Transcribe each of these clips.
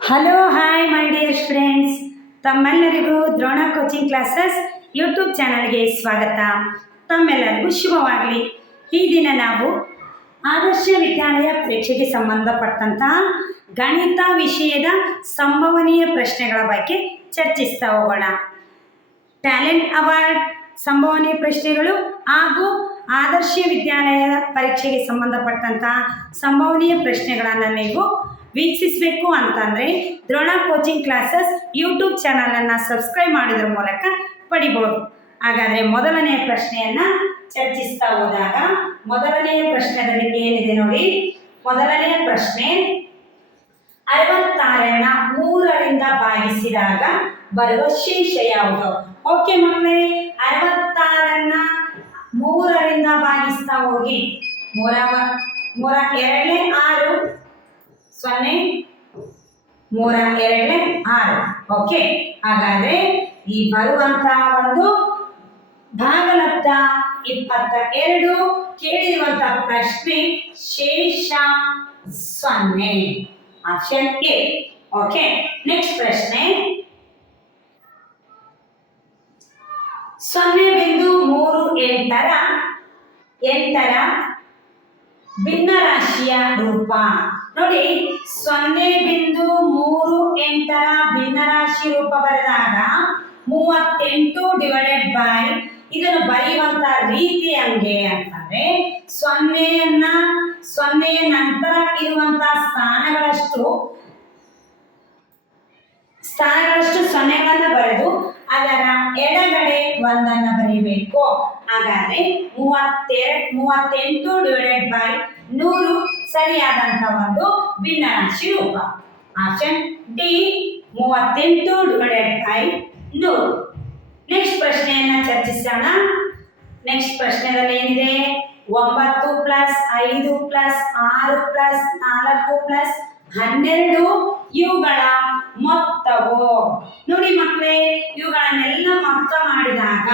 Hello hi my dear friends ತಮ್ಮೆಲ್ಲರಿಗೂ Drona coaching classes YouTube ಚಾನಲ್ಗೆ ಸ್ವಾಗತ. ತಮ್ಮೆಲ್ಲರಿಗೂ ಶುಭವಾಗಲಿ. ಈ ದಿನ ನಾವು ಆದರ್ಶ ವಿದ್ಯಾಲಯ ಪರೀಕ್ಷೆಗೆ ಸಂಬಂಧಪಟ್ಟಂತಹ ಗಣಿತ ವಿಷಯದ ಸಂಭವನೀಯ ಪ್ರಶ್ನೆಗಳ ಬಗ್ಗೆ ಚರ್ಚಿಸ್ತಾ ಹೋಗೋಣ. ಟ್ಯಾಲೆಂಟ್ ಅವಾರ್ಡ್ ಸಂಭವನೀಯ ಪ್ರಶ್ನೆಗಳು ಹಾಗೂ ಆದರ್ಶ ವಿದ್ಯಾಲಯದ ಪರೀಕ್ಷೆಗೆ ಸಂಬಂಧಪಟ್ಟಂತಹ ಸಂಭವನೀಯ ಪ್ರಶ್ನೆಗಳನ್ನು ನೀವು ವೀಕ್ಷಿಸಬೇಕು ಅಂತಂದರೆ ದ್ರೋಣ ಕೋಚಿಂಗ್ ಕ್ಲಾಸಸ್ ಯೂಟ್ಯೂಬ್ ಚಾನಲನ್ನು ಸಬ್ಸ್ಕ್ರೈಬ್ ಮಾಡೋದ್ರ ಮೂಲಕ ಪಡಿಬೋದು. ಹಾಗಾದರೆ ಮೊದಲನೆಯ ಪ್ರಶ್ನೆಯನ್ನು ಚರ್ಚಿಸ್ತಾ ಹೋದಾಗ ಮೊದಲನೆಯ ಪ್ರಶ್ನೆದಲ್ಲಿ ಏನಿದೆ ನೋಡಿ? ಮೊದಲನೆಯ ಪ್ರಶ್ನೆ, ಅರವತ್ತಾರನ್ನ ಮೂರರಿಂದ ಭಾಗಿಸಿದಾಗ ಬರುವ ಶೇಷ ಯಾವುದು? ಓಕೆ ಮಕ್ಕಳೇ, ಅರವತ್ತಾರನ್ನ ಮೂರರಿಂದ ಭಾಗಿಸ್ತಾ ಹೋಗಿ. ಮೂರ ಮೂರ, ಎರಡನೇ ಆರು ಸೊನ್ನೆ, ಮೂರ ಎರಡನೇ ಆರು. ಓಕೆ ಹಾಗಾದ್ರೆ ಈ ಬರುವಂತಹ ಒಂದು ಭಾಗಲಬ್ಧ ಇಪ್ಪತ್ತ ಎರಡು ಕೇಳಿರುವಂತಹ ಪ್ರಶ್ನೆ ಶೇಷ ಸೊನ್ನೆ. ಆಪ್ಷನ್ ಎ ಓಕೆ ನೆಕ್ಸ್ಟ್ ಪ್ರಶ್ನೆ. ಸೊನ್ನೆ ಬಿಂದು ಮೂರು ಎಂಟರ ಎಂಟರ ಭಿನ್ನರಾಶಿಯ ರೂಪ. ನೋಡಿ, ಸೊನ್ನೆ ಬಿಂದು ಮೂರು ಎಂಟರ ಭಿನ್ನರಾಶಿ ರೂಪ ಬರೆದಾಗ ಮೂವತ್ತೆಂಟು ಡಿವೈಡೆಡ್ ಬೈ ಇದನ್ನು ಬರೆಯುವಂತ ರೀತಿ ಹಂಗೆ ಅಂತಂದ್ರೆ, ಸೊನ್ನೆಯನ್ನ, ಸೊನ್ನೆಯ ನಂತರ ಇರುವಂತಹ ಸ್ಥಾನಗಳಷ್ಟು ಸ್ಥಾನಗಳಷ್ಟು ಸೊನ್ನೆಗಳನ್ನ ಬರೆದು ಅದರ ಎಡಗಡೆ ಒಂದನ್ನು ಬರೀಬೇಕು. ಹಾಗಾದ್ರೆ ಮೂವತ್ತೆರಡು ಮೂವತ್ತೆಂಟು ಡಿವೈಡೆಡ್ ಬೈ ನೂರು ಸರಿಯಾದಂತ ಒಂದು ಭಿನ್ನರಾಶಿ ರೂಪ. ಆಪ್ಷನ್ ಡಿ ಮೂವತ್ತೆಂಟು ಡಿವೈಡೆಡ್ ಬೈ ನೂರು. ನೆಕ್ಸ್ಟ್ ಪ್ರಶ್ನೆಯನ್ನ ಚರ್ಚಿಸೋಣ. ನೆಕ್ಸ್ಟ್ ಪ್ರಶ್ನೆದಲ್ಲಿ ಏನಿದೆ? ಒಂಬತ್ತು ಪ್ಲಸ್ ಐದು ಪ್ಲಸ್ ಆರು ಪ್ಲಸ್ ನಾಲ್ಕು ಪ್ಲಸ್ ಹನ್ನೆರಡು. ಇವುಗಳ ಮೊತ್ತವು. ನೋಡಿ ಮಕ್ಕಳೇ, ಇವುಗಳನ್ನೆಲ್ಲ ಮೊತ್ತ ಮಾಡಿದಾಗ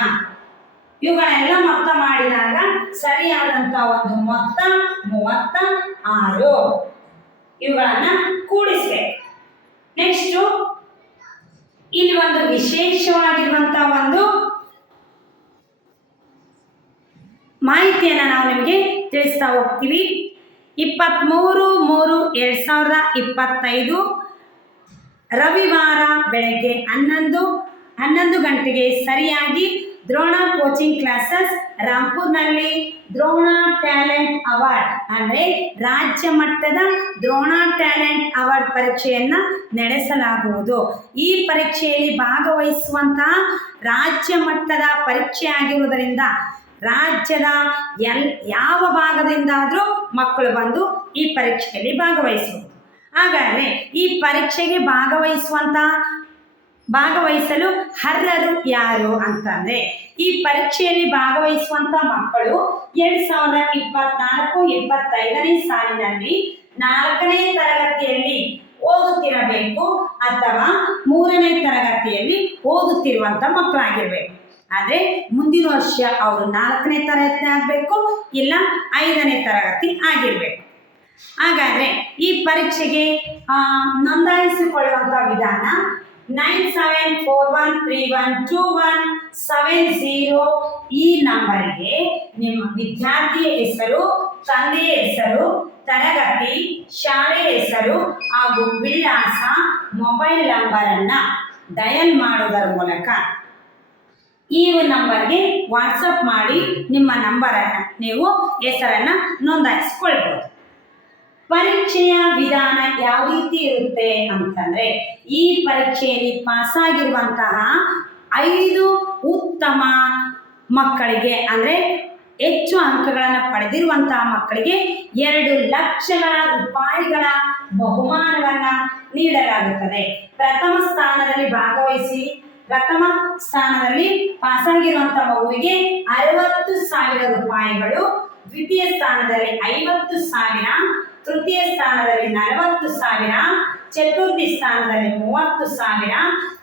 ಇವುಗಳನ್ನೆಲ್ಲ ಮೊತ್ತ ಮಾಡಿದಾಗ ಸರಿಯಾದಂತ ಒಂದು ಮೊತ್ತ, ಮೂವತ್ತ, ಆರು ಇವುಗಳನ್ನ ಕೂಡಿಸ್ಬೇಕು. ನೆಕ್ಸ್ಟ್ ಇಲ್ಲಿ ಒಂದು ವಿಶೇಷವಾಗಿರುವಂತ ಒಂದು ಮಾಹಿತಿಯನ್ನು ನಾವು ನಿಮಗೆ ತಿಳಿಸ್ತಾ ಹೋಗ್ತೀವಿ. ಇಪ್ಪತ್ತ್ಮೂರು ಮೂರು, ಎರಡು ಸಾವಿರದ ಇಪ್ಪತ್ತೈದು ರವಿವಾರ ಬೆಳಗ್ಗೆ ಹನ್ನೊಂದು ಹನ್ನೊಂದು ಗಂಟೆಗೆ ಸರಿಯಾಗಿ ದ್ರೋಣ ಕೋಚಿಂಗ್ ಕ್ಲಾಸಸ್ ರಾಂಪುರ್ನಲ್ಲಿ ದ್ರೋಣ ಟ್ಯಾಲೆಂಟ್ ಅವಾರ್ಡ್ ಅಂದರೆ ರಾಜ್ಯ ಮಟ್ಟದ ದ್ರೋಣ ಟ್ಯಾಲೆಂಟ್ ಅವಾರ್ಡ್ ಪರೀಕ್ಷೆಯನ್ನು ನಡೆಸಲಾಗುವುದು. ಈ ಪರೀಕ್ಷೆಯಲ್ಲಿ ಭಾಗವಹಿಸುವಂತಹ ರಾಜ್ಯ ಮಟ್ಟದ ಪರೀಕ್ಷೆ ಆಗಿರುವುದರಿಂದ ರಾಜ್ಯದ ಎಲ್ ಯಾವ ಭಾಗದಿಂದಾದರೂ ಮಕ್ಕಳು ಬಂದು ಈ ಪರೀಕ್ಷೆಯಲ್ಲಿ ಭಾಗವಹಿಸುವುದು ಹಾಗಾದರೆ ಈ ಪರೀಕ್ಷೆಗೆ ಭಾಗವಹಿಸುವಂತಹ ಭಾಗವಹಿಸಲು ಅರ್ಹರು ಯಾರು ಅಂತಂದ್ರೆ, ಈ ಪರೀಕ್ಷೆಯಲ್ಲಿ ಭಾಗವಹಿಸುವಂತ ಮಕ್ಕಳು ಎರಡ್ ಸಾವಿರದ ಇಪ್ಪತ್ನಾಲ್ಕು ಇಪ್ಪತ್ತೈದನೇ ಸಾಲಿನಲ್ಲಿ ನಾಲ್ಕನೇ ತರಗತಿಯಲ್ಲಿ ಓದುತ್ತಿರಬೇಕು ಅಥವಾ ಮೂರನೇ ತರಗತಿಯಲ್ಲಿ ಓದುತ್ತಿರುವಂತ ಮಕ್ಕಳಾಗಿರ್ಬೇಕು. ಆದರೆ ಮುಂದಿನ ವರ್ಷ ಅವರು ನಾಲ್ಕನೇ ತರಗತಿ ಆಗಬೇಕು, ಇಲ್ಲ ಐದನೇ ತರಗತಿ ಆಗಿರ್ಬೇಕು. ಹಾಗಾದ್ರೆ ಈ ಪರೀಕ್ಷೆಗೆ ನೋಂದಾಯಿಸಿಕೊಳ್ಳುವಂಥ ವಿಧಾನ nine seven four one three one two one seven zero ಈ ನಂಬರಿಗೆ ನಿಮ್ಮ ವಿದ್ಯಾರ್ಥಿಯ ಹೆಸರು, ತಂದೆಯ ಹೆಸರು, ತರಗತಿ, ಶಾಲೆ ಹೆಸರು ಹಾಗೂ ವಿಳಾಸ ಮೊಬೈಲ್ ನಂಬರನ್ನು ಡಯಲ್ ಮಾಡುವುದರ ಮೂಲಕ ಈ ನಂಬರ್ಗೆ ವಾಟ್ಸಪ್ ಮಾಡಿ ನಿಮ್ಮ ನಂಬರನ್ನು ನೀವು ಹೆಸರನ್ನು ನೋಂದಾಯಿಸಿಕೊಳ್ಬೋದು. ಪರೀಕ್ಷೆಯ ವಿಧಾನ ಯಾವ ರೀತಿ ಇರುತ್ತೆ ಅಂತಂದ್ರೆ, ಈ ಪರೀಕ್ಷೆಯಲ್ಲಿ ಪಾಸ್ ಆಗಿರುವಂತಹ ಐದು ಉತ್ತಮ ಮಕ್ಕಳಿಗೆ ಅಂದ್ರೆ ಹೆಚ್ಚು ಅಂಕಗಳನ್ನು ಪಡೆದಿರುವಂತಹ ಮಕ್ಕಳಿಗೆ ಎರಡು ಲಕ್ಷಗಳ ರೂಪಾಯಿಗಳ ಬಹುಮಾನವನ್ನು ನೀಡಲಾಗುತ್ತದೆ. ಪ್ರಥಮ ಸ್ಥಾನದಲ್ಲಿ ಭಾಗವಹಿಸಿ, ಪ್ರಥಮ ಸ್ಥಾನದಲ್ಲಿ ಪಾಸಾಗಿರುವಂಥ ಮಗುವಿಗೆ ಅರವತ್ತು ಸಾವಿರ ರೂಪಾಯಿಗಳು, ದ್ವಿತೀಯ ಸ್ಥಾನದಲ್ಲಿ ಐವತ್ತು ಸಾವಿರ ತೃತೀಯ ಸ್ಥಾನದಲ್ಲಿ ನಲವತ್ತು ಸಾವಿರ, ಚತುರ್ಥಿ ಸ್ಥಾನದಲ್ಲಿ ಮೂವತ್ತು ಸಾವಿರ,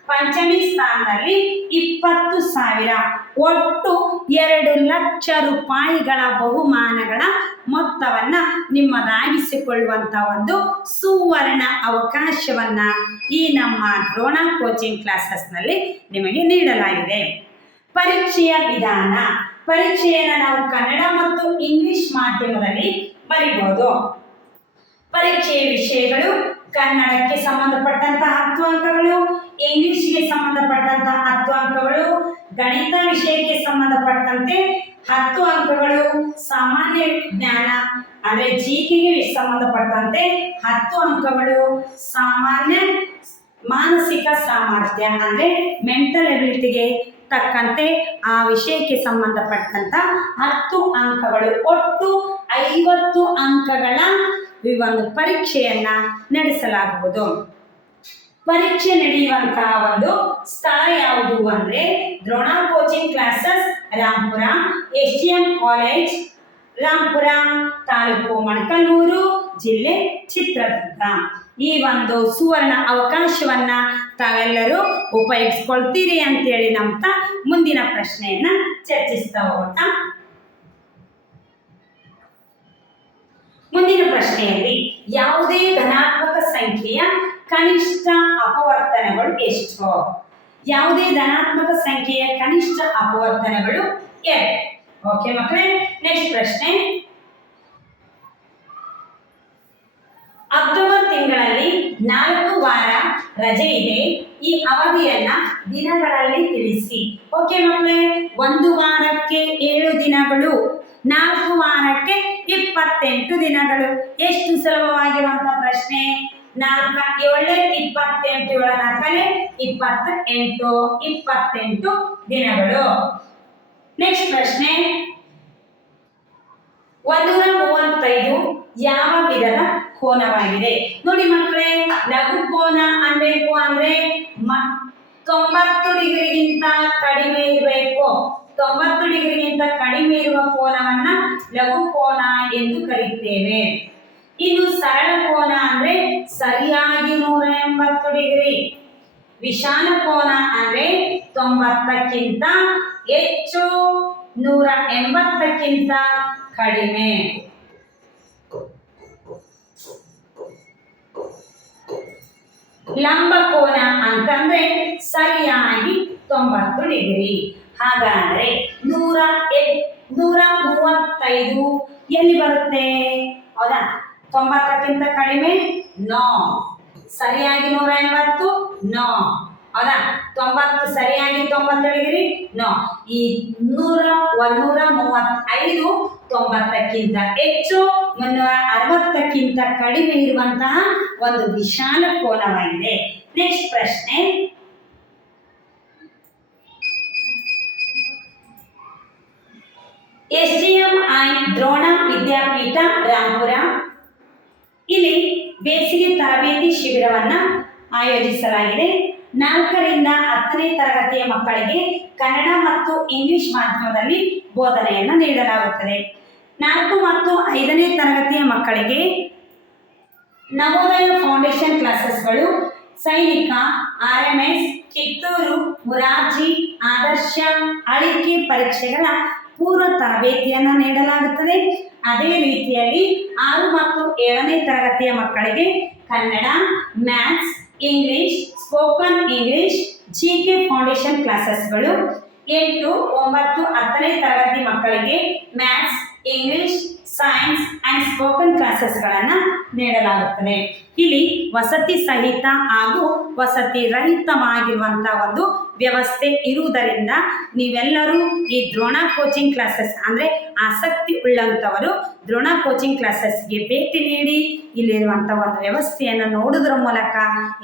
ಪಂಚಮಿ ಸ್ಥಾನದಲ್ಲಿ ಇಪ್ಪತ್ತು ಸಾವಿರ. ಒಟ್ಟು ಎರಡು ಲಕ್ಷ ರೂಪಾಯಿಗಳ ಬಹುಮಾನಗಳ ಮೊತ್ತವನ್ನ ನಿಮ್ಮದಾಗಿಸಿಕೊಳ್ಳುವಂತ ಒಂದು ಸುವರ್ಣ ಅವಕಾಶವನ್ನ ಈ ನಮ್ಮ ದ್ರೋಣ ಕೋಚಿಂಗ್ ಕ್ಲಾಸಸ್ನಲ್ಲಿ ನಿಮಗೆ ನೀಡಲಾಗಿದೆ. ಪರೀಕ್ಷೆಯ ವಿಧಾನ. ಪರೀಕ್ಷೆಯನ್ನು ನಾವು ಕನ್ನಡ ಮತ್ತು ಇಂಗ್ಲಿಷ್ ಮಾಧ್ಯಮದಲ್ಲಿ ಬರಿಬಹುದು ಪರೀಕ್ಷೆಯ ವಿಷಯಗಳು ಕನ್ನಡಕ್ಕೆ ಸಂಬಂಧಪಟ್ಟಂತಹ ಹತ್ತು ಅಂಕಗಳು ಇಂಗ್ಲಿಷ್ಗೆ ಸಂಬಂಧಪಟ್ಟಂತಹ ಹತ್ತು ಅಂಕಗಳು ಗಣಿತ ವಿಷಯಕ್ಕೆ ಸಂಬಂಧಪಟ್ಟಂತೆ ಹತ್ತು ಅಂಕಗಳು, ಸಾಮಾನ್ಯ ಜ್ಞಾನ, ಅಂದರೆ ಜಿಕೆಗೆ ಸಂಬಂಧಪಟ್ಟಂತೆ ಹತ್ತು ಅಂಕಗಳು, ಸಾಮಾನ್ಯ ಮಾನಸಿಕ ಸಾಮರ್ಥ್ಯ, ಅಂದರೆ ಮೆಂಟಲ್ ಎಬಿಲಿಟಿಗೆ ತಕ್ಕಂತೆ ಆ ವಿಷಯಕ್ಕೆ ಸಂಬಂಧಪಟ್ಟಂತ ಹತ್ತು ಅಂಕಗಳು. ಒಟ್ಟು ಐವತ್ತು ಅಂಕಗಳ ಈ ಒಂದು ಪರೀಕ್ಷೆಯನ್ನ ನಡೆಸಲಾಗುವುದು. ಪರೀಕ್ಷೆ ನಡೆಯುವಂತಹ ಒಂದು ಸ್ಥಳ ಯಾವುದು ಅಂದ್ರೆ Drona coaching classes Rampura S D M college, Rampura taluk Molakalmuru ಜಿಲ್ಲೆ ಚಿತ್ರದುರ್ಗ. ಈ ಒಂದು ಸುವರ್ಣ ಅವಕಾಶವನ್ನ ತಾವೆಲ್ಲರೂ ಉಪಯೋಗಿಸ್ಕೊಳ್ತೀರಿ ಅಂತೇಳಿ ನಂಬ್ತಾ ಮುಂದಿನ ಪ್ರಶ್ನೆಯನ್ನ ಚರ್ಚಿಸ್ತಾ ಹೋಗೋಣ ಮುಂದಿನ ಪ್ರಶ್ನೆಯಲ್ಲಿ ಯಾವುದೇ ಧನಾತ್ಮಕ ಸಂಖ್ಯೆಯ ಕನಿಷ್ಠ ಅಪವರ್ತನಗಳು ಎಷ್ಟು? ಯಾವುದೇ ಧನಾತ್ಮಕ ಸಂಖ್ಯೆಯ ಕನಿಷ್ಠ ಅಪವರ್ತನಗಳು ಎರಡು ಓಕೆ ಮಕ್ಕಳೇ ನೆಕ್ಸ್ಟ್ ಪ್ರಶ್ನೆ. ಅಕ್ಟೋಬರ್ ತಿಂಗಳಲ್ಲಿ ನಾಲ್ಕು ವಾರ ರಜೆ ಇದೆ. ಈ ಅವಧಿಯನ್ನ ದಿನಗಳಲ್ಲಿ ತಿಳಿಸಿ. ಓಕೆ ಮಕ್ಕಳೇ, ಒಂದು ವಾರಕ್ಕೆ ಏಳು ದಿನಗಳು ನಾಲ್ಕು ವಾರಕ್ಕೆ ಇಪ್ಪತ್ತೆಂಟು ದಿನಗಳು. ಎಷ್ಟು ಸುಲಭವಾಗಿರುವಂತ ಪ್ರಶ್ನೆ? ನಾಲ್ಕ ಏಳು ಇಪ್ಪತ್ತೆಂಟು ಏಳ ನಾಲ್ಕನೇ ಇಪ್ಪತ್ತ ಎಂಟು ಇಪ್ಪತ್ತೆಂಟು ದಿನಗಳು. ನೆಕ್ಸ್ಟ್ ಪ್ರಶ್ನೆ. ಒಂದೂರ ಮೂವತ್ತೈದು ಯಾವ ವಿಧದ ಕೋನವಾಗಿದೆ? ನೋಡಿ ಮಕ್ಕಳೇ, ಲಘು ಕೋನ ಅನ್ಬೇಕು ಅಂದ್ರೆ ತೊಂಬತ್ತು ಡಿಗ್ರಿಗಿಂತ ಕಡಿಮೆ ಇರಬೇಕು. ತೊಂಬತ್ತು ಡಿಗ್ರಿಗಿಂತ ಕಡಿಮೆ ಇರುವ ಕೋನವನ್ನ ಲಘು ಕೋನ ಎಂದು ಕರೀತೇವೆ. ಇನ್ನು ಸರಳ ಕೋನ ಅಂದ್ರೆ ಸರಿಯಾಗಿ ನೂರ ಎಂಬತ್ತು ಡಿಗ್ರಿ. ವಿಶಾಲ ಕೋನ ಅಂದ್ರೆ ತೊಂಬತ್ತಕ್ಕಿಂತ ಹೆಚ್ಚು ನೂರ ಎಂಬತ್ತಕ್ಕಿಂತ ಕಡಿಮೆ. ಲಂಬ ಕೋನ ಅಂತಂದ್ರೆ ಸರಿಯಾಗಿ ತೊಂಬತ್ತು ಡಿಗ್ರಿ. ಹಾಗಾದ್ರೆ ನೂರ ನೂರ ಮೂವತ್ತೈದು ಎಲ್ಲಿ ಬರುತ್ತೆ? ಹೌದಾ? ತೊಂಬತ್ತಕ್ಕಿಂತ ಕಡಿಮೆ? ನೋ. ಸರಿಯಾಗಿ ನೂರ ಎಂಬತ್ತು? ನೋ. ಹೌದಾ? ತೊಂಬತ್ತು ಸರಿಯಾಗಿ ತೊಂಬತ್ತು ಡಿಗ್ರಿ ನೋ. ಈ ನೂರ ಒಂದೂರ ಮೂವತ್ತೈದು ತೊಂಬತ್ತಕ್ಕಿಂತ ಹೆಚ್ಚು ಮುನ್ನೂರ ಅರವತ್ತಕ್ಕಿಂತ ಕಡಿಮೆ ಇರುವಂತಹ ಒಂದು ವಿಶಾಲ ಕೋನವಾಗಿದೆ. ನೆಕ್ಸ್ಟ್ ಪ್ರಶ್ನೆ. S D M I Drona Vidyapeetha Rampura. ಇಲ್ಲಿ ಬೇಸಿಗೆ ತರಬೇತಿ ಶಿಬಿರವನ್ನ ಆಯೋಜಿಸಲಾಗಿದೆ. ನಾಲ್ಕರಿಂದ ಹತ್ತನೇ ತರಗತಿಯ ಮಕ್ಕಳಿಗೆ ಕನ್ನಡ ಮತ್ತು ಇಂಗ್ಲಿಷ್ ಮಾಧ್ಯಮದಲ್ಲಿ ಬೋಧನೆಯನ್ನು ನೀಡಲಾಗುತ್ತದೆ. ನಾಲ್ಕು ಮತ್ತು ಐದನೇ ತರಗತಿಯ ಮಕ್ಕಳಿಗೆ Navodaya foundation ಕ್ಲಾಸಸ್ಗಳು, Sainik R M S Kittur, Morarji, Adarsha, Alike ಪರೀಕ್ಷೆಗಳ ಪೂರ್ವ ತರಬೇತಿಯನ್ನು ನೀಡಲಾಗುತ್ತದೆ. ಅದೇ ರೀತಿಯಲ್ಲಿ ಆರು ಮತ್ತು ಏಳನೇ ತರಗತಿಯ ಮಕ್ಕಳಿಗೆ Kannada, maths, English, spoken English G K foundation ಕ್ಲಾಸಸ್ಗಳು. ಎಂಟು, ಒಂಬತ್ತು, ಹತ್ತನೇ ತರಗತಿ ಮಕ್ಕಳಿಗೆ maths, English, science and spoken ಕ್ಲಾಸಸ್ಗಳನ್ನು ನೀಡಲಾಗುತ್ತದೆ. ಇಲ್ಲಿ ವಸತಿ ಸಹಿತ ಹಾಗೂ ವಸತಿ ರಹಿತವಾಗಿರುವಂಥ ಒಂದು ವ್ಯವಸ್ಥೆ ಇರುವುದರಿಂದ ನೀವೆಲ್ಲರೂ ಈ ದ್ರೋಣ ಕೋಚಿಂಗ್ ಕ್ಲಾಸಸ್ ಅಂದರೆ ಆಸಕ್ತಿ ಉಳ್ಳಂಥವರು ದ್ರೋಣ ಕೋಚಿಂಗ್ ಕ್ಲಾಸಸ್ಗೆ ಭೇಟಿ ನೀಡಿ ಇಲ್ಲಿರುವಂಥ ಒಂದು ವ್ಯವಸ್ಥೆಯನ್ನು ನೋಡುವುದರ ಮೂಲಕ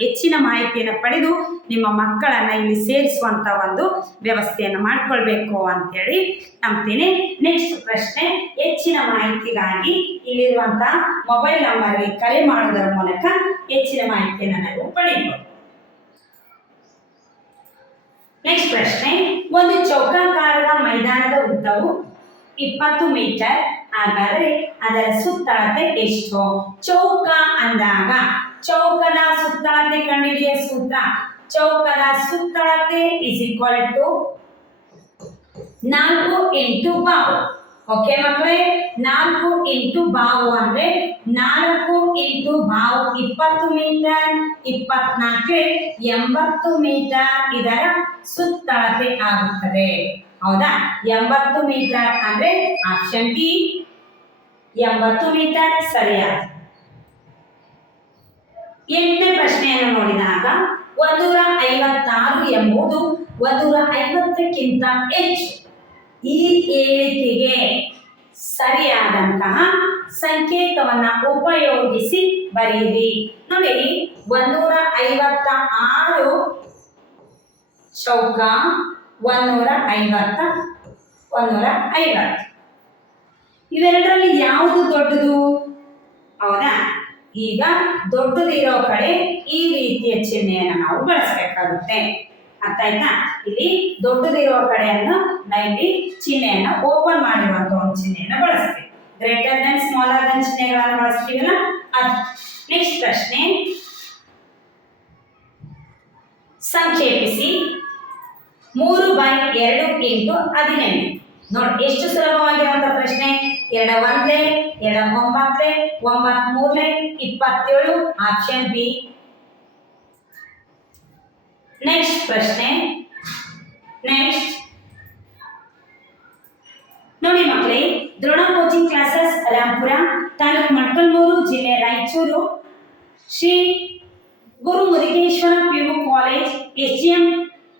ಹೆಚ್ಚಿನ ಮಾಹಿತಿಯನ್ನು ಪಡೆದು ನಿಮ್ಮ ಮಕ್ಕಳನ್ನು ಇಲ್ಲಿ ಸೇರಿಸುವಂಥ ಒಂದು ವ್ಯವಸ್ಥೆಯನ್ನು ಮಾಡಿಕೊಳ್ಬೇಕು ಅಂತೇಳಿ ನಂಬ್ತೀನಿ. ನೆಕ್ಸ್ಟ್ ಪ್ರಶ್ನೆ, ಹೆಚ್ಚಿನ ಮಾಹಿತಿಗಾಗಿ ಇಲ್ಲಿರುವಂಥ ಮೊಬೈಲ್ ನಂಬರ್ಗೆ ಕರೆ ಮಾಡುವುದರ ಮೂಲಕ ಹೆಚ್ಚಿನ ಮಾಹಿತಿಯನ್ನು ನಾವು ಪಡೆಯಬಹುದು. ನೆಕ್ಸ್ಟ್ ಪ್ರಶ್ನೆ, ಒಂದು ಚೌಕಾಕಾರದ ಮೈದಾನದ ಉದ್ದವು ಇಪ್ಪತ್ತು ಮೀಟರ್, ಹಾಗಾದ್ರೆ ಅದರ ಸುತ್ತಳತೆ ಎಷ್ಟು? ಚೌಕ ಅಂದಾಗ, ಚೌಕದ ಸುತ್ತಳತೆ ಕಂಡುಹಿಡಿಯ ಸೂತ್ರ. ಚೌಕದ ಸುತ್ತಳತೆ ಇಸ್ ಈಕ್ವಲ್ ಟು ನಾಲ್ಕು ಇಂಟು ಬಾವು ಓಕೆ ಮಕ್ಕಳೇ, ನಾಲ್ಕು ಇಂಟು ಬಾವು ಅಂದ್ರೆ ನಾಲ್ಕು ಇಂಟು ಬಾವು ಇಪ್ಪತ್ತು ಮೀಟರ್, ಇಪ್ಪತ್ನಾಲ್ಕು ಎಂಬತ್ತು ಮೀಟರ್ ಇದರ ಸುತ್ತಳತೆ ಆಗುತ್ತದೆ. ಹೌದಾ? ಎಂಬತ್ತು ಮೀಟರ್ ಅಂದ್ರೆ ಆಪ್ಷನ್ ಡಿ. ಎಂಬತ್ತು ಮೀಟರ್ ಸರಿಯಾದ. ಎಂಟನೇ ಪ್ರಶ್ನೆಯನ್ನು ನೋಡಿದಾಗ ಒಂದೂರ ಐವತ್ತಾರು ಎಂಬುದು ಒಂದೂರ ಐವತ್ತಕ್ಕಿಂತ ಹೆಚ್ಚು. ಈ ಹೇಳಿಕೆಗೆ ಸರಿಯಾದಂತಹ ಸಂಕೇತವನ್ನ ಉಪಯೋಗಿಸಿ ಬರೆಯಿರಿ. ನೋಡಿ ಒಂದೂರ ಐವತ್ತ ಆರು ಚೌಕ ಒಂದೂರ ಐವತ್ತ ಒಂದೂರ ಐವತ್ತು ಇವೆರಡರಲ್ಲಿ ಯಾವುದು ದೊಡ್ಡದು? ಹೌದಾ? ಈಗ ದೊಡ್ಡದಿರೋ ಕಡೆ ಈ ರೀತಿಯ ಚಿಹ್ನೆಯನ್ನು ನಾವು ಬಳಸಬೇಕಾಗುತ್ತೆ. ಅರ್ಥ ಆಯ್ತಾ? ಇಲ್ಲಿ ದೊಡ್ಡದಿರೋ ಕಡೆಯನ್ನು ನಾವಿಲ್ಲಿ ಚಿಹ್ನೆಯನ್ನ ಓಪನ್ ಮಾಡಿರುವಂತ ಒಂದು ಚಿಹ್ನೆಯನ್ನ ಬಳಸ್ತೀವಿ. ಗ್ರೇಟರ್ ದನ್ ಸ್ಮಾಲರ್ ದನ್ ಚಿಹ್ನೆಗಳನ್ನು ಬಳಸ್ತೀವಲ್ಲ? ಅದು ನೆಕ್ಸ್ಟ್ ಪ್ರಶ್ನೆ. ಸಂಕ್ಷೇಪಿಸಿ. ಮೂರು ಬೈ ಎರಡು ಇಂಟು ಹದಿನೆಂಟು. ನೋಡಿ, ಎಷ್ಟು ಸುಲಭವಾಗಿರುವಂತ ಪ್ರಶ್ನೆ? ಎರಡ ಒಂದ್ಲೆ ಎರಡ ಒಂಬತ್ಲೆ ಒಂಬತ್ ಮೂರ್ಲೆ ಇಪ್ಪತ್ತೇಳು ಆಪ್ಷನ್ ಬಿ ನೆಕ್ಸ್ಟ್ ಪ್ರಶ್ನೆ. ನೆಕ್ಸ್ಟ್ ನೋಡಿ ಮಕ್ಕಳೇ ದ್ರೋಣ ಕೋಚಿಂಗ್ ಕ್ಲಾಸಸ್ ರಾಂಪುರ, ತಾಲೂಕು ಮೊಳಕಲ್ಮೂರು ಜಿಲ್ಲೆ Raichur. Shri Guru Murugeshwara P U college S G M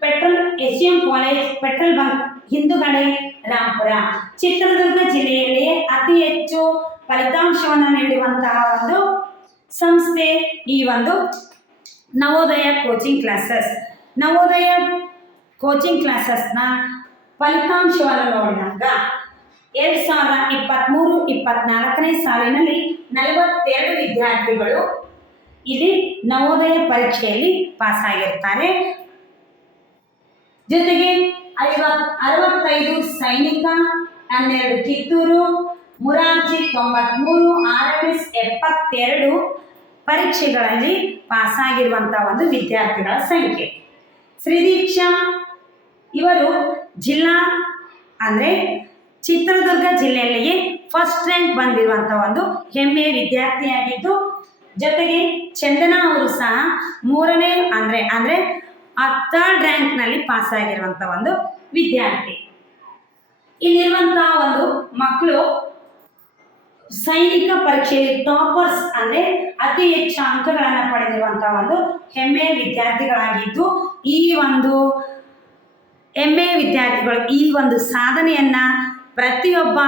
petrol S G M college, petrol bunk, ಹಿಂದುಗಡೆ ರಾಂಪುರ. ಚಿತ್ರದುರ್ಗ ಜಿಲ್ಲೆಯಲ್ಲಿ ಅತಿ ಹೆಚ್ಚು ಫಲಿತಾಂಶವನ್ನು ನೀಡುವಂತಹ ಒಂದು ಸಂಸ್ಥೆ ಈ ಒಂದು Navodaya coaching classes. Navodaya coaching ಕ್ಲಾಸಸ್ನ ಫಲಿತಾಂಶವನ್ನು ನೋಡಿದಾಗ ಎರಡು ಸಾವಿರದ ಇಪ್ಪತ್ತ್ಮೂರು ಇಪ್ಪತ್ನಾಲ್ಕನೇ ಸಾಲಿನಲ್ಲಿ ನಲವತ್ತೆರಡು ವಿದ್ಯಾರ್ಥಿಗಳು ಇಲ್ಲಿ ನವೋದಯ ಪರೀಕ್ಷೆಯಲ್ಲಿ ಪಾಸ್ ಆಗಿರ್ತಾರೆ ಜೊತೆಗೆ ಐವತ್, ಅರವತ್ತೈದು ಸೈನಿಕ, ಹನ್ನೆರಡು ಕಿತ್ತೂರು, ಮುರಾರ್ಜಿ ತೊಂಬತ್ಮೂರು ಆರ್ ಎಸ್ ಎಪ್ಪತ್ತೆರಡು ಪರೀಕ್ಷೆಗಳಲ್ಲಿ ಪಾಸಾಗಿರುವಂಥ ಒಂದು ವಿದ್ಯಾರ್ಥಿಗಳ ಸಂಖ್ಯೆ. ಶ್ರೀದೀಕ್ಷಾ ಇವರು ಜಿಲ್ಲಾ ಅಂದರೆ ಚಿತ್ರದುರ್ಗ ಜಿಲ್ಲೆಯಲ್ಲಿಯೇ ಫಸ್ಟ್ ರ್ಯಾಂಕ್ ಬಂದಿರುವಂಥ ಒಂದು ಹೆಮ್ಮೆಯ ವಿದ್ಯಾರ್ಥಿಯಾಗಿದ್ದು, ಜೊತೆಗೆ ಚಂದನಾ ಅವರು ಸಹ ಮೂರನೇ ಅಂದರೆ ಅಂದರೆ ಥರ್ಡ್ ರ್ಯಾಂಕ್ನಲ್ಲಿ ಪಾಸ್ ಆಗಿರುವಂಥ ಒಂದು ವಿದ್ಯಾರ್ಥಿ. ಇಲ್ಲಿರುವಂತಹ ಒಂದು ಮಕ್ಕಳು ಸೈನಿಕ ಪರೀಕ್ಷೆಯಲ್ಲಿ ಟಾಪರ್ಸ್ ಅಂದರೆ ಅತಿ ಹೆಚ್ಚು ಅಂಕಗಳನ್ನು ಪಡೆದಿರುವಂತಹ ಒಂದು ಹೆಮ್ಮೆಯ ವಿದ್ಯಾರ್ಥಿಗಳಾಗಿದ್ದು, ಈ ಒಂದು ಹೆಮ್ಮೆಯ ವಿದ್ಯಾರ್ಥಿಗಳು ಈ ಒಂದು ಸಾಧನೆಯನ್ನ ಪ್ರತಿಯೊಬ್ಬ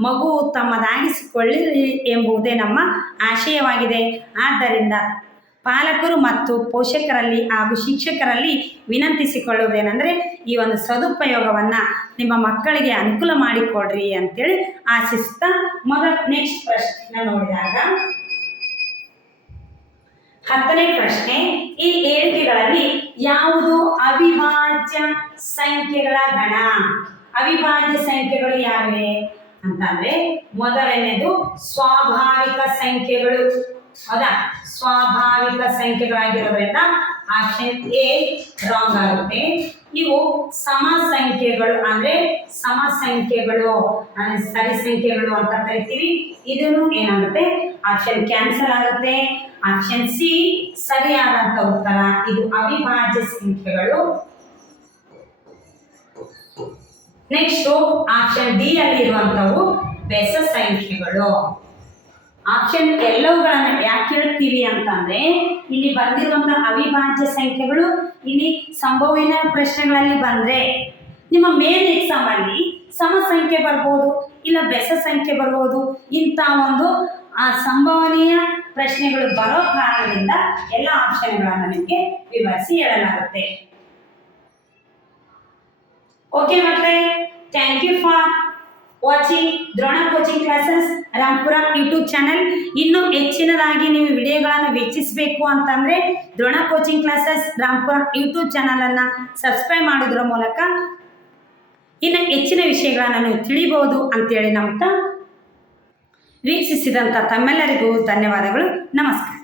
ಮಗು ತಮ್ಮದಾಗಿಸಿಕೊಳ್ಳಲಿ ಎಂಬುದೇ ನಮ್ಮ ಆಶಯವಾಗಿದೆ. ಆದ್ದರಿಂದ ಪಾಲಕರು ಮತ್ತು ಪೋಷಕರಲ್ಲಿ ಹಾಗೂ ಶಿಕ್ಷಕರಲ್ಲಿ ವಿನಂತಿಸಿಕೊಳ್ಳುವುದೇನೆಂದರೆ ಈ ಒಂದು ಸದುಪಯೋಗವನ್ನು ನಿಮ್ಮ ಮಕ್ಕಳಿಗೆ ಅನುಕೂಲ ಮಾಡಿಕೊಡ್ರಿ ಅಂತೇಳಿ ಆಶಿಸ್ತಾ ಮೊದಲ ನೆಕ್ಸ್ಟ್ ಪ್ರಶ್ನೆನ ನೋಡಿದಾಗ ಹತ್ತನೇ ಪ್ರಶ್ನೆ, ಈ ಹೇಳಿಕೆಗಳಲ್ಲಿ ಯಾವುದು ಅವಿಭಾಜ್ಯ ಸಂಖ್ಯೆಗಳ ಗಣ? ಅವಿಭಾಜ್ಯ ಸಂಖ್ಯೆಗಳು ಯಾವಿವೆ ಅಂತಂದ್ರೆ ಮೊದಲನೇದು ಸ್ವಾಭಾವಿಕ ಸಂಖ್ಯೆಗಳು. ಹೌದಾ? ಸ್ವಾಭಾವಿಕ ಸಂಖ್ಯೆಗಳಾಗಿರೋದ್ರಿಂದ ಆಪ್ಷನ್ ಎ ರಾಂಗ್ ಆಗುತ್ತೆ. ಇವು ಸಮ ಸಂಖ್ಯೆಗಳು ಅಂದ್ರೆ ಸಮ ಸಂಖ್ಯೆಗಳು ಸರಿ ಸಂಖ್ಯೆಗಳು ಅಂತ ಕರಿತೀವಿ. ಇದನ್ನು ಏನಾಗುತ್ತೆ? ಆಪ್ಷನ್ ಕ್ಯಾನ್ಸಲ್ ಆಗುತ್ತೆ. ಆಪ್ಷನ್ ಸಿ ಸರಿಯಾದಂತ ಉತ್ತರ. ಇದು ಅವಿಭಾಜ್ಯ ಸಂಖ್ಯೆಗಳು. ನೆಕ್ಸ್ಟ್ ಆಪ್ಷನ್ ಡಿ ಅಲ್ಲಿ ಇರುವಂತವು ಬೆಸ ಸಂಖ್ಯೆಗಳು. ಆಪ್ಷನ್ ಎಲ್ಲವುಗಳನ್ನ ಯಾಕೆ ಹೇಳ್ತೀವಿ ಅಂತಂದ್ರೆ, ಇಲ್ಲಿ ಬಂದಿರುವಂತಹ ಅವಿಭಾಜ್ಯ ಸಂಖ್ಯೆಗಳು, ಇಲ್ಲಿ ಸಂಭವಿನ ಪ್ರಶ್ನೆಗಳಲ್ಲಿ ಬಂದ್ರೆ, ನಿಮ್ಮ ಮೇನ್ ಎಕ್ಸಾಮ್ ಅಲ್ಲಿ ಸಮ ಸಂಖ್ಯೆ ಬರ್ಬೋದು, ಇಲ್ಲ ಬೆಸ ಸಂಖ್ಯೆ ಬರ್ಬೋದು, ಇಂಥ ಒಂದು, ಆ ಸಂಭವನೀಯ ಪ್ರಶ್ನೆಗಳು ಬರೋ ಕಾರಣದಿಂದ ಎಲ್ಲ ಆಪ್ಷನ್ಗಳನ್ನು ನಿಮಗೆ ವಿವರಿಸಿ ಹೇಳಲಾಗುತ್ತೆ ಓಕೆ ಮಕ್ಕಳೇ thank you for watching Drona coaching classes Rampura YouTube channel ಇನ್ನು ಹೆಚ್ಚಿನದಾಗಿ ನೀವು ವಿಡಿಯೋಗಳನ್ನು ವೀಕ್ಷಿಸಬೇಕು ಅಂತಂದರೆ Drona coaching classes Rampura YouTube ಚಾನಲನ್ನು ಸಬ್ಸ್ಕ್ರೈಬ್ ಮಾಡೋದ್ರ ಮೂಲಕ ಇನ್ನು ಹೆಚ್ಚಿನ ವಿಷಯಗಳನ್ನು ನೀವು ತಿಳಿಬೋದು ಅಂತೇಳಿ ನಂಬ್ತಾ ವೀಕ್ಷಿಸಿದಂಥ ತಮ್ಮೆಲ್ಲರಿಗೂ ಧನ್ಯವಾದಗಳು. ನಮಸ್ಕಾರ.